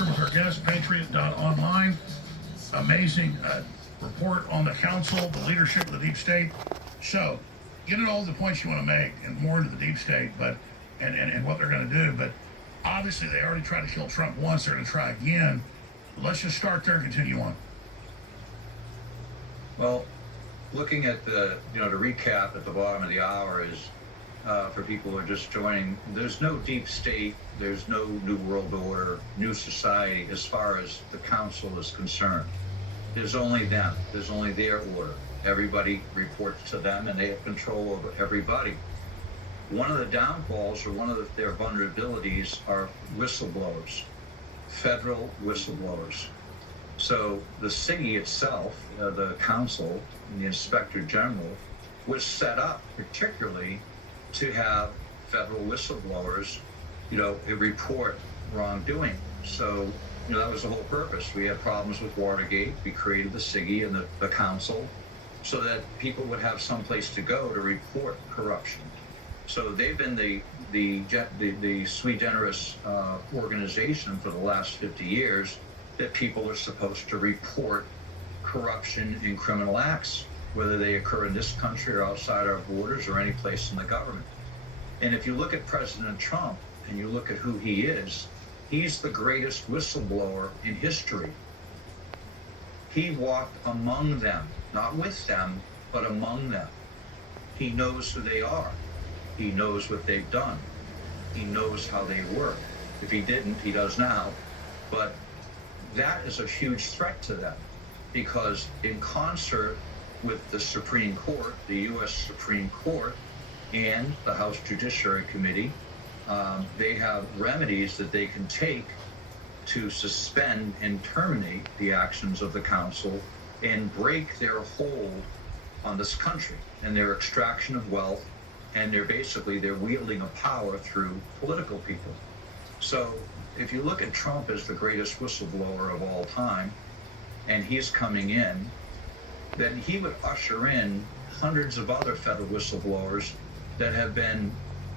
With our guest, Patriot.online. Amazing report on the council, the leadership of the deep state. So, get at all the points you want to make and more into the deep state, but and what they're going to do. But obviously, they already tried to kill Trump once. They're going to try again. Let's just start there and continue on. Well, looking at the recap at the bottom of the hour is for people who are just joining. There's no deep state. There's no new world order, new society as far as the council is concerned. There's only them. There's only their order. Everybody reports to them, and they have control over everybody. One of the downfalls, or one of their vulnerabilities, are whistleblowers, federal whistleblowers. So the city itself, the council, and the inspector general, was set up particularly to have federal whistleblowers, report wrongdoing. So, that was the whole purpose. We had problems with Watergate. We created the CIGI and the council so that people would have some place to go to report corruption. So they've been the sui generis organization for the last 50 years that people are supposed to report corruption and criminal acts, whether they occur in this country or outside our borders or any place in the government. And if you look at President Trump and you look at who he is, he's the greatest whistleblower in history. He walked among them, not with them, but among them. He knows who they are. He knows what they've done. He knows how they work. If he didn't, he does now. But that is a huge threat to them, because in concert with the Supreme Court, the U.S. Supreme Court, and the House Judiciary Committee, they have remedies that they can take to suspend and terminate the actions of the council and break their hold on this country and their extraction of wealth, and they're wielding of power through political people. So if you look at Trump as the greatest whistleblower of all time, and he's coming in, then he would usher in hundreds of other federal whistleblowers that have been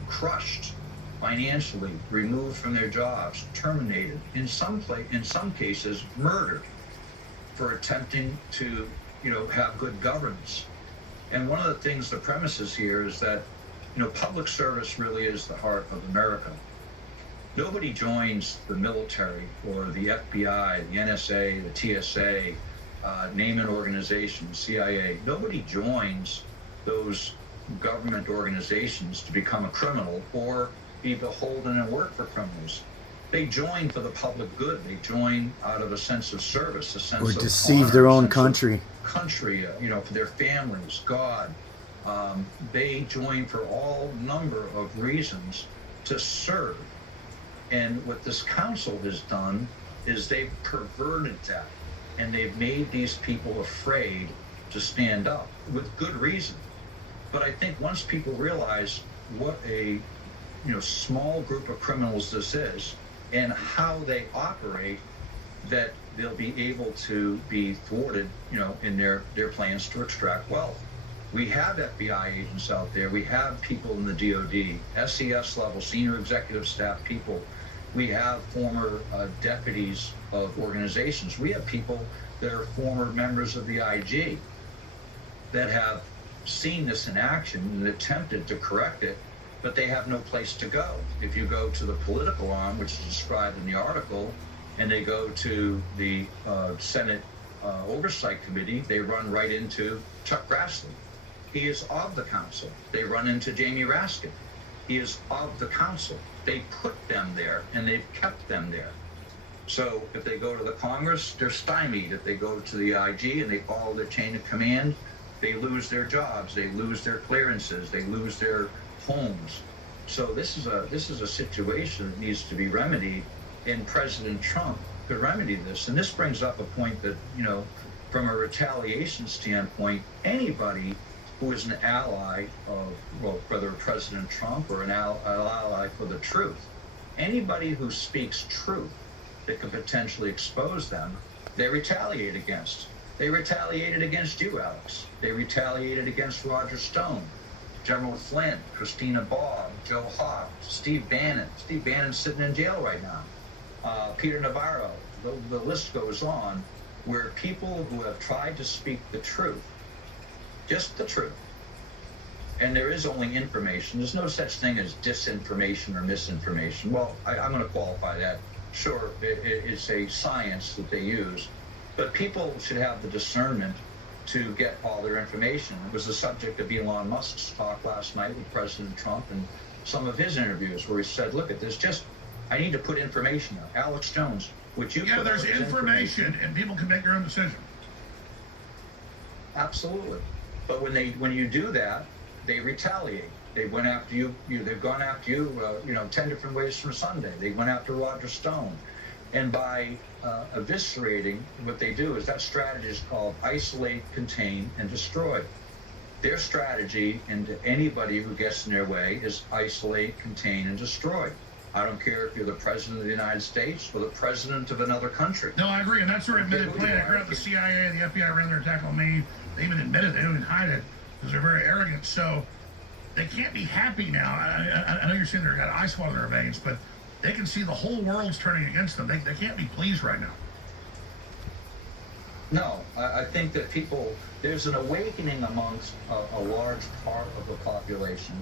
crushed financially, removed from their jobs, terminated, in some cases murdered for attempting to have good governance. And one of the things, the premises here is that public service really is the heart of America. Nobody joins the military or the FBI, the NSA, the TSA, name an organization, CIA. Nobody joins those government organizations to become a criminal or be beholden and work for criminals. They join for the public good. They join out of a sense of service, a sense of honor, deceive their own country. For their families, God. They join for all number of reasons to serve. And what this council has done is they've perverted that, and they've made these people afraid to stand up with good reason. But I think once people realize what a small group of criminals this is and how they operate, that they'll be able to be thwarted, in their plans to extract wealth. We have FBI agents out there. We have people in the DOD, SES level, senior executive staff people. We have former deputies of organizations. We have people that are former members of the IG that have seen this in action and attempted to correct it, but they have no place to go. If you go to the political arm, which is described in the article, and they go to the Senate Oversight Committee, they run right into Chuck Grassley. He is of the council. They run into Jamie Raskin. He is of the council. They put them there, and they've kept them there. So if they go to the Congress, they're stymied. If they go to the IG and they follow the chain of command, they lose their jobs, they lose their clearances, they lose their homes. So this is a situation that needs to be remedied, and President Trump could remedy this. And this brings up a point that, from a retaliation standpoint, anybody who is an ally of, whether President Trump or an ally for the truth, anybody who speaks truth that could potentially expose them, they retaliate against. They retaliated against you, Alex. They retaliated against Roger Stone, General Flynn, Christina Baugh, Joe Hawk, Steve Bannon. Steve Bannon's sitting in jail right now. Peter Navarro. The list goes on, where people who have tried to speak the truth, just the truth, and there is only information. There's no such thing as disinformation or misinformation. Well, I'm going to qualify that. Sure, it's a science that they use, but people should have the discernment to get all their information. It was the subject of Elon Musk's talk last night with President Trump and some of his interviews where he said, look at this, I need to put information out. Alex Jones, would you Yeah, put there's out his information, and people can make their own decision. Absolutely. But when you do that, they retaliate. They went after you. They've gone after you. 10 different ways from Sunday. They went after Roger Stone, and by eviscerating, what they do is that strategy is called isolate, contain, and destroy. Their strategy, and to anybody who gets in their way, is isolate, contain, and destroy. I don't care if you're the president of the United States or the president of another country. No, I agree, and that's their admitted plan. I heard the CIA and the FBI ran their attack on me. They even admitted, they didn't even hide it because they're very arrogant. So they can't be happy now. I know you're saying they've got ice water in their veins, but they can see the whole world's turning against them. They can't be pleased right now. No, I think that there's an awakening amongst a large part of the population.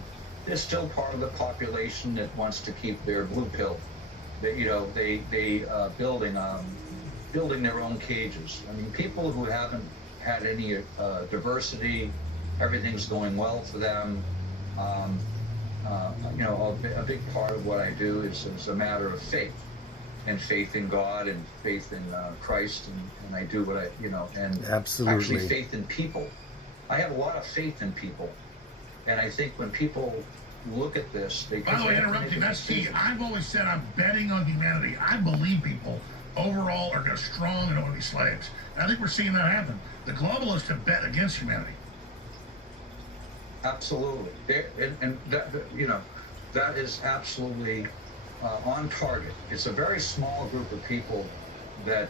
There's still part of the population that wants to keep their blue pill. They building their own cages. I mean, people who haven't had any diversity, everything's going well for them. A big part of what I do is a matter of faith, and faith in God, and faith in Christ, and I do what and Absolutely. Actually faith in people. I have a lot of faith in people, and I think when people look at this, they. By the way, interrupting, that's key. I've always said I'm betting on humanity. I believe people overall are going to strong and don't want to be slaves. And I think we're seeing that happen. The globalists have bet against humanity. Absolutely, that is absolutely on target. It's a very small group of people that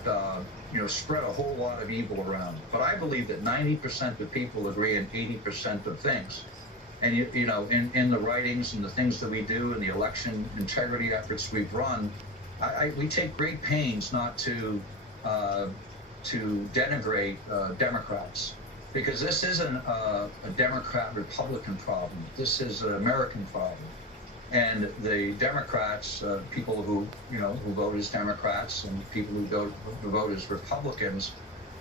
spread a whole lot of evil around. But I believe that 90% of people agree in 80% of things. And in the writings and the things that we do and the election integrity efforts we've run, we take great pains not to denigrate Democrats. Because this isn't a Democrat-Republican problem. This is an American problem. And the Democrats, people who vote as Democrats, and people who vote as Republicans,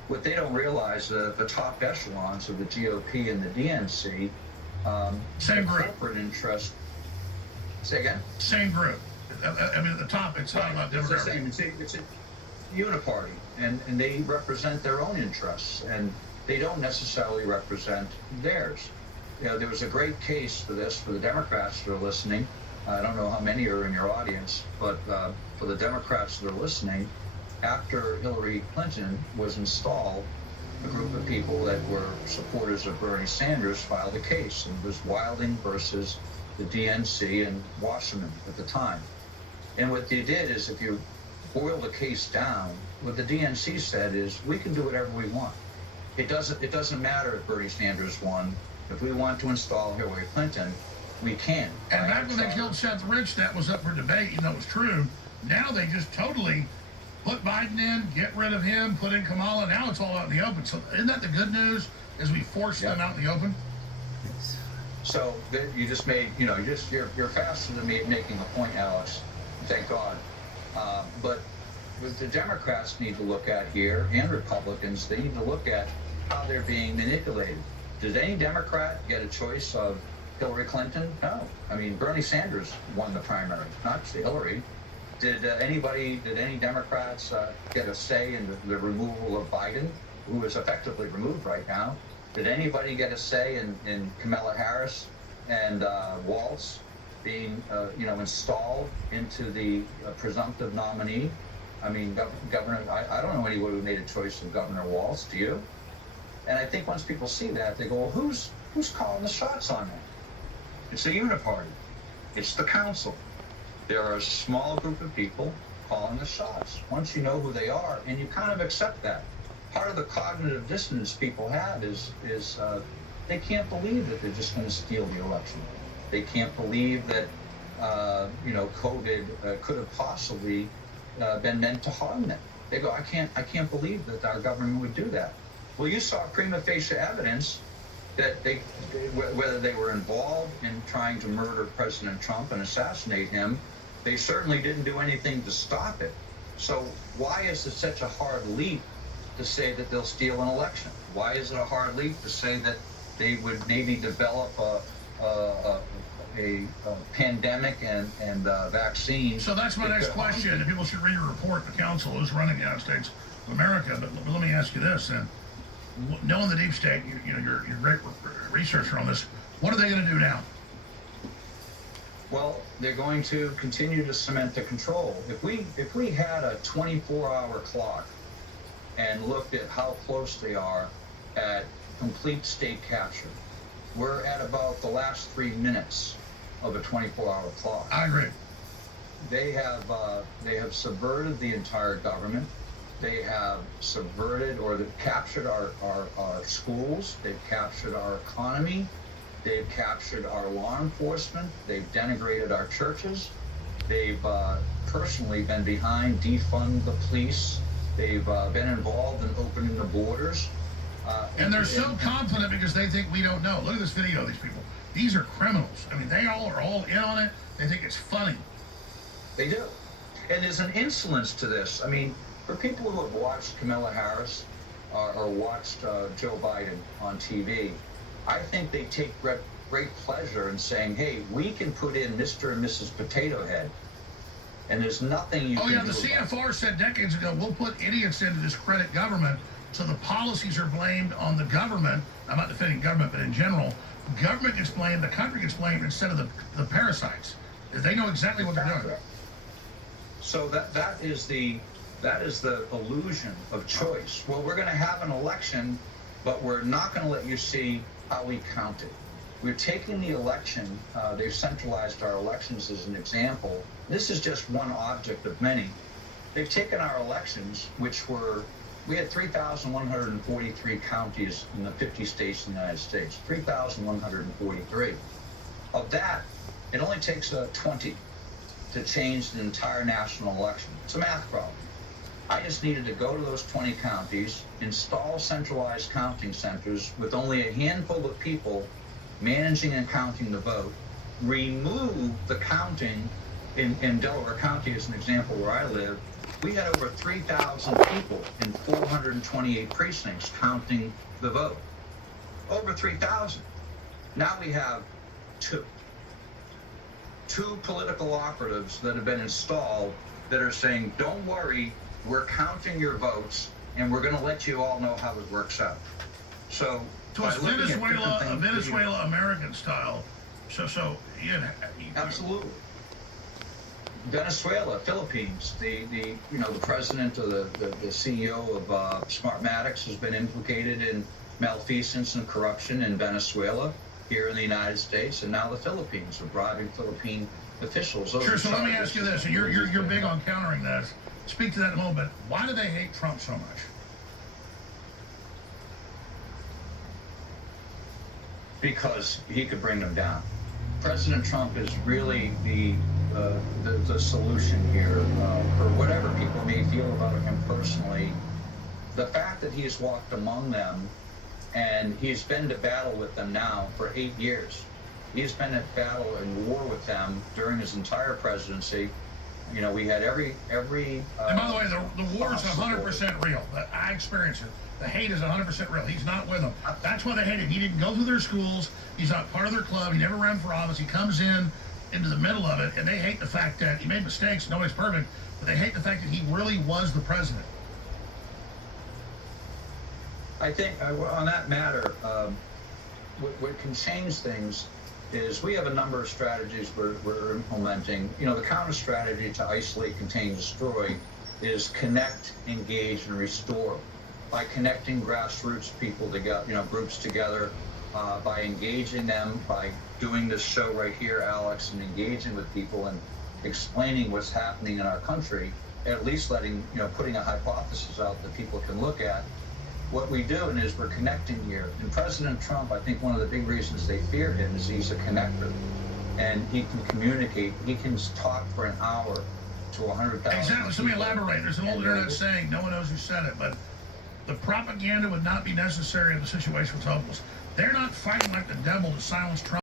what they don't realize, the top echelons of the GOP and the DNC, same group. Corporate interest. Say again? Same group. I mean, at the top, it's not about It's the Democrats. same. It's a uniparty, and they represent their own interests, and they don't necessarily represent theirs. There was a great case for this for the Democrats that are listening. I don't know how many are in your audience, but for the Democrats that are listening, after Hillary Clinton was installed, a group of people that were supporters of Bernie Sanders filed a case, and it was Wilding versus the DNC and Wasserman at the time. And what they did is, if you boil the case down, what the DNC said is, we can do whatever we want. It doesn't matter if Bernie Sanders won. If we want to install Hillary Clinton, we can. And back when they killed Seth Rich, that was up for debate, it was true. Now they just totally put Biden in, get rid of him, put in Kamala. Now it's all out in the open. So isn't that the good news, as we force them out in the open? So you just made, you're faster than me at making a point, Alex. Thank God. But what the Democrats need to look at here, and Republicans, they need to look at how they're being manipulated. Did any Democrat get a choice of Hillary Clinton? No. I mean, Bernie Sanders won the primary, not Hillary. Did any Democrats get a say in the removal of Biden, who is effectively removed right now? Did anybody get a say in Kamala Harris and Walz being, installed into the presumptive nominee? I mean, Governor, I don't know anyone who made a choice of Governor Walz. Do you? And I think once people see that, they go, well, who's calling the shots on that? It's a uniparty. It's the council. There are a small group of people calling the shots. Once you know who they are, and you kind of accept that. Part of the cognitive dissonance people have is they can't believe that they're just going to steal the election. They can't believe that COVID could have possibly been meant to harm them. They go, I can't believe that our government would do that. Well, you saw prima facie evidence that whether they were involved in trying to murder President Trump and assassinate him, they certainly didn't do anything to stop it. So why is it such a hard leap to say that they'll steal an election? Why is it a hard leap to say that they would maybe develop a pandemic and vaccine? So that's my next question. And people should read your report. The council is running the United States of America. But let me ask you this: and knowing the deep state, you're a great researcher on this. What are they going to do now? Well, they're going to continue to cement the control. If we had a 24-hour clock and looked at how close they are at complete state capture, we're at about the last 3 minutes of a 24-hour clock. I agree. They have subverted the entire government. They have subverted or they've captured our schools. They've captured our economy. They've captured our law enforcement. They've denigrated our churches. They've personally been behind defund the police. They've been involved in opening the borders. And they're so confident because they think we don't know. Look at this video of these people. These are criminals. I mean, they all are all in on it. They think it's funny. They do. And there's an insolence to this. I mean, for people who have watched Kamala Harris or watched Joe Biden on TV, I think they take great pleasure in saying, hey, we can put in Mr. and Mrs. Potato Head, and there's nothing you can do. Oh, yeah, the CFR said decades ago, we'll put idiots into this credit government, so the policies are blamed on the government. I'm not defending government, but in general, government gets blamed, the country gets blamed instead of the parasites. They know exactly what they're doing. So that is the illusion of choice. Well, we're going to have an election, but we're not going to let you see how we count it. We're taking the election, they've centralized our elections as an example. This is just one object of many. They've taken our elections, we had 3,143 counties in the 50 states in the United States, 3,143. Of that, it only takes 20 to change the entire national election. It's a math problem. I just needed to go to those 20 counties, install centralized counting centers with only a handful of people managing and counting the vote, remove the counting in Delaware County, as an example where I live. We had over 3,000 people in 428 precincts counting the vote. Over 3,000. Now we have two political operatives that have been installed that are saying, don't worry, we're counting your votes, and we're going to let you all know how it works out. So it's Venezuela American style. So yeah, absolutely. Venezuela, Philippines. The president or the CEO of Smartmatics has been implicated in malfeasance and corruption in Venezuela, here in the United States, and now the Philippines are bribing Philippine officials. Sure. So let me ask you this, and you're big on countering this. Speak to that in a moment. Why do they hate Trump so much? Because he could bring them down. President Trump is really the solution here for whatever people may feel about him personally. The fact that he's walked among them and he's been to battle with them now for 8 years. He's been at battle and war with them during his entire presidency. You know, we had every. And by the way, the war is 100% real. I experience it. The hate is 100% real. He's not with them. That's why they hate him. He didn't go through their schools. He's not part of their club. He never ran for office. He comes into the middle of it, and they hate the fact that he made mistakes. Nobody's perfect, but they hate the fact that he really was the president. I think on that matter, what can change things is we have a number of strategies we're implementing. You know, the counter strategy to isolate, contain, destroy is connect, engage, and restore. By connecting grassroots people together, groups together, by engaging them, by doing this show right here, Alex, and engaging with people and explaining what's happening in our country, at least putting a hypothesis out that people can look at. What we do is we're connecting here. And President Trump, I think one of the big reasons they fear him is he's a connector. And he can communicate. He can talk for an hour to 100,000. Exactly. So let me elaborate. There's an old internet saying, no one knows who said it, but the propaganda would not be necessary if the situation was hopeless. They're not fighting like the devil to silence Trump.